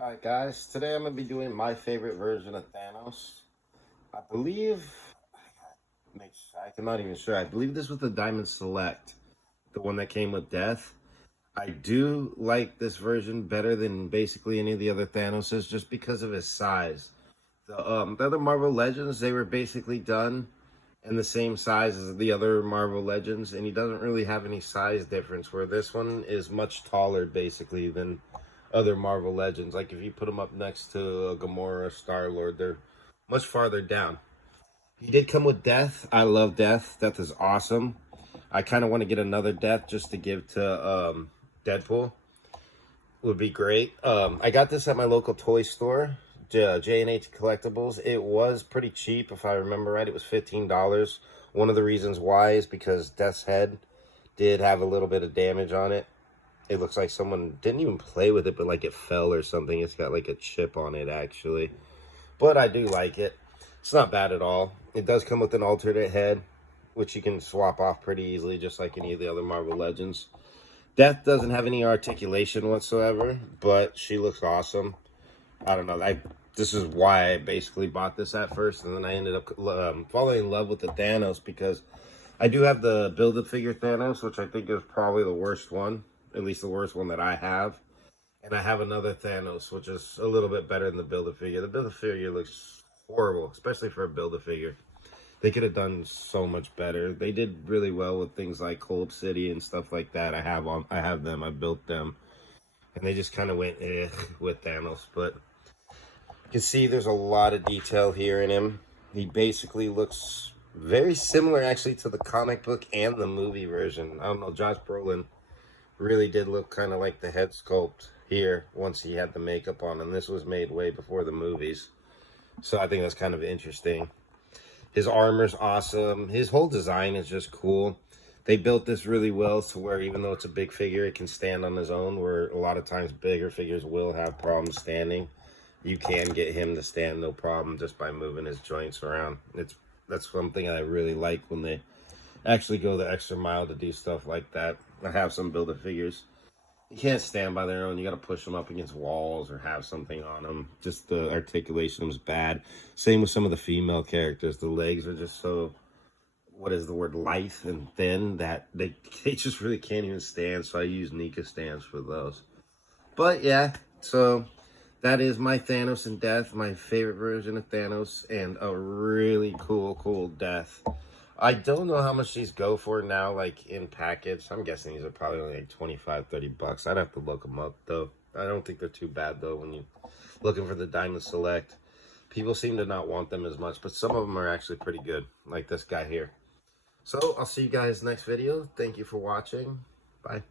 Alright guys, today I'm going to be doing my favorite version of Thanos. I believe, I'm not even sure, I believe this was the Diamond Select, the one that came with Death. I do like this version better than basically any of the other Thanoses just because of his size. The other Marvel Legends, they were basically done in the same size as the other Marvel Legends, and he doesn't really have any size difference, where this one is much taller basically than other Marvel Legends. Like if you put them up next to Gamora, Star-Lord, they're much farther down. He did come with Death. I love Death. Death is awesome. I kind of want to get another Death just to give to Deadpool. Would be great. I got this at my local toy store, J&H Collectibles. It was pretty cheap, if I remember right. It was $15. One of the reasons why is because Death's head did have a little bit of damage on it. It looks like someone didn't even play with it, but like it fell or something. It's got like a chip on it, actually. But I do like it. It's not bad at all. It does come with an alternate head, which you can swap off pretty easily, just like any of the other Marvel Legends. Death doesn't have any articulation whatsoever, but she looks awesome. I don't know. This is why I basically bought this at first, and then I ended up falling in love with the Thanos, because I do have the Build-A-Figure Thanos, which I think is probably the worst one. At least the worst one that I have. And I have another Thanos, which is a little bit better than the Build-A-Figure. The Build-A-Figure looks horrible, especially for a Build-A-Figure. They could have done so much better. They did really well with things like Cold City and stuff like that. I have them. I built them. And they just kind of went with Thanos. But you can see there's a lot of detail here in him. He basically looks very similar, actually, to the comic book and the movie version. I don't know, Josh Brolin really did look kind of like the head sculpt here once he had the makeup on, and this was made way before the movies. So I think that's kind of interesting. His armor's awesome. His whole design is just cool. They built this really well to where even though it's a big figure, it can stand on his own, where a lot of times bigger figures will have problems standing. You can get him to stand no problem just by moving his joints around. That's something I really like when they actually go the extra mile to do stuff like that. I have some Build-A-Figures. You can't stand by their own. You got to push them up against walls or have something on them. Just the articulation is bad. Same with some of the female characters. The legs are just so, what is the word, lithe and thin that they just really can't even stand. So I use Nika stands for those. But yeah, so that is my Thanos and Death, my favorite version of Thanos, and a really cool Death. I don't know how much these go for now, like in package. I'm guessing these are probably only like 25, 30 bucks. I'd have to look them up, though. I don't think they're too bad, though, when you're looking for the Diamond Select. People seem to not want them as much, but some of them are actually pretty good, like this guy here. So, I'll see you guys next video. Thank you for watching. Bye.